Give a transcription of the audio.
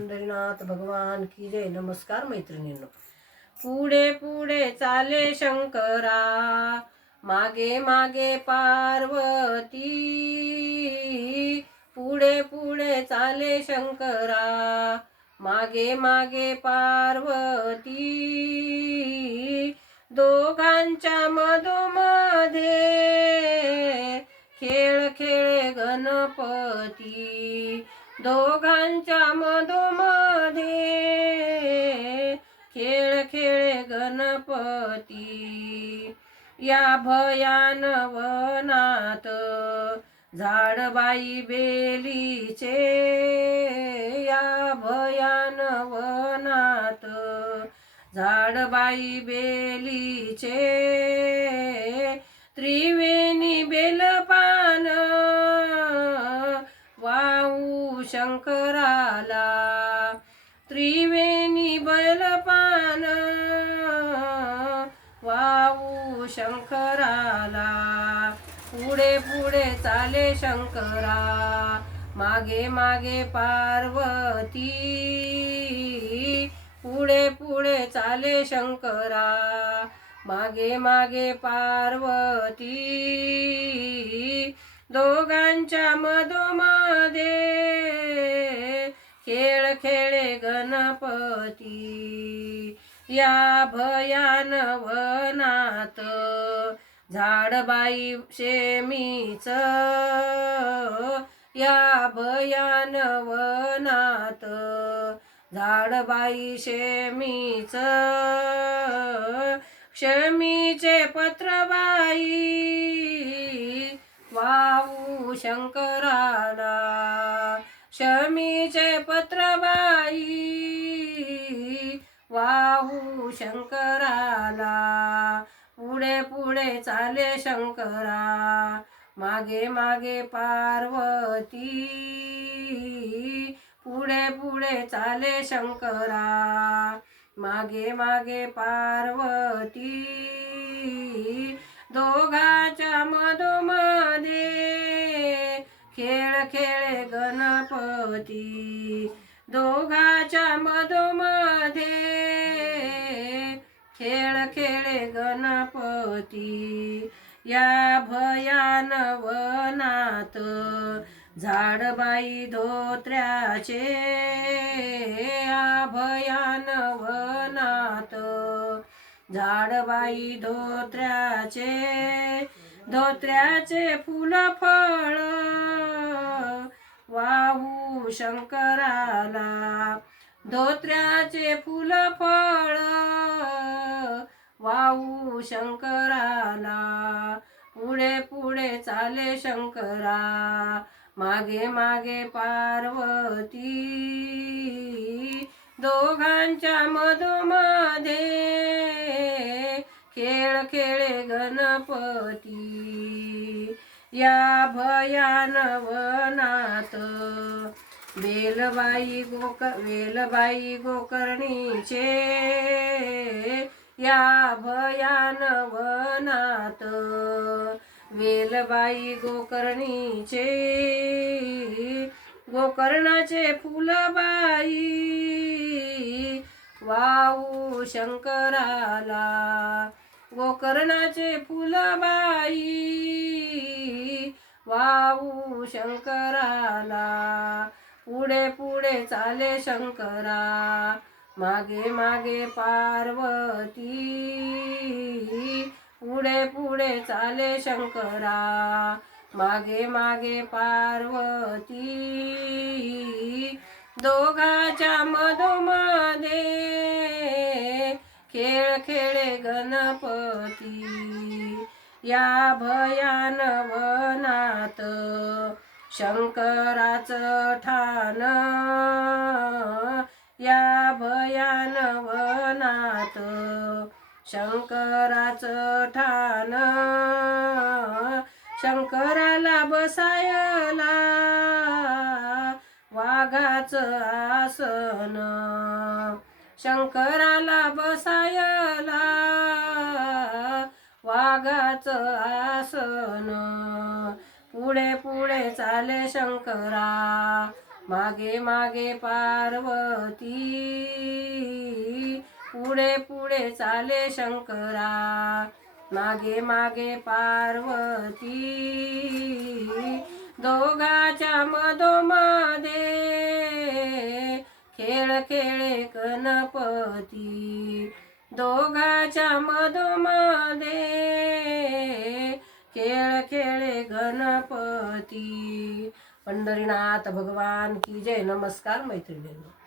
पंढरीनाथ भगवान की जय। नमस्कार मैत्रिणींनो। पुढे पुढे चाले शंकरा। मागे मागे पार्वती। पुढे पुढे चाले शंकरा। मागे मागे पार्वती। दोघांच्या मधोमध्ये खेळ खेळे गणपती। दोघांच्या मधोमध्ये खेळ खेळे गणपती. या भयान वनात झाडबाई बेलीचे या भयान वनात झाडबाई बेलीचे शंकराला त्रिवेणी बैलपान. वाऊ शंकराला पुढे पुढे चाले शंकरा मागे मागे पार्वती. पुढे पुढे चाले शंकरा मागे मागे पार्वती. गणपती. या भयान वनात झाडबाई शेमीच. या भयान वनात झाडबाई शेमीच. क्षमीचे पत्रबाई वाऊ शंकराला. शमीचे पत्रबाई वाहू शंकराला. पुढे पुढे चाले शंकरा. मागे मागे पार्वती. पुढे पुढे चाले शंकरा. मागे मागे पार्वती. दोघाच्या मधोमध्ये खेळ खेळे गणपती. दोघाच्या मधोमध खेळ खेळे गणपती. या भयानवनात झाडबाई धोत्र्याचे. या भयानवनात झाडबाई धोत्र्याचे. धोत्र्याचे फुल फळ वाहू शंकराला. धोत्र्याचे फुल फळ वाऊ शंकराला. पुढे पुढे चाले शंकरा. मागे मागे पार्वती. दोघांच्या मधोमध्ये खेळ खेळे गणपती. या भयानवनात वेलबाई गोक वेलबाई गोकर्णीचे या भयान वनात वेलबाई गोकर्णीचे गोकर्णाचे फुलबाई वाऊ शंकराला गोकर्णाचे फुलबाई वाऊ शंकराला पुढे पुढे चाले शंकरा मागे मागे पार्वती. पुढे पुढे चाले शंकरा. मागे मागे पार्वती. दोघाच्या मधोमध्ये खेळ खेळे गणपती. या भयान वनात शंकराचं ठाण शंकराचं ठाण. शंकराला बसायला वाघाचं आसन. शंकराला बसायला वाघाचं आसन. पुढे पुढे चाले शंकरा मागे मागे पार्वती. पुढे पुढे चाले शंकरा. मागे मागे पार्वती. दोघाच्या मधोमादे खेळ खेळे गणपती. दोघाच्या मधोमादे खेळ खेळे गणपती. पंढरीनाथ भगवान की जय. नमस्कार मैत्रिणींनो.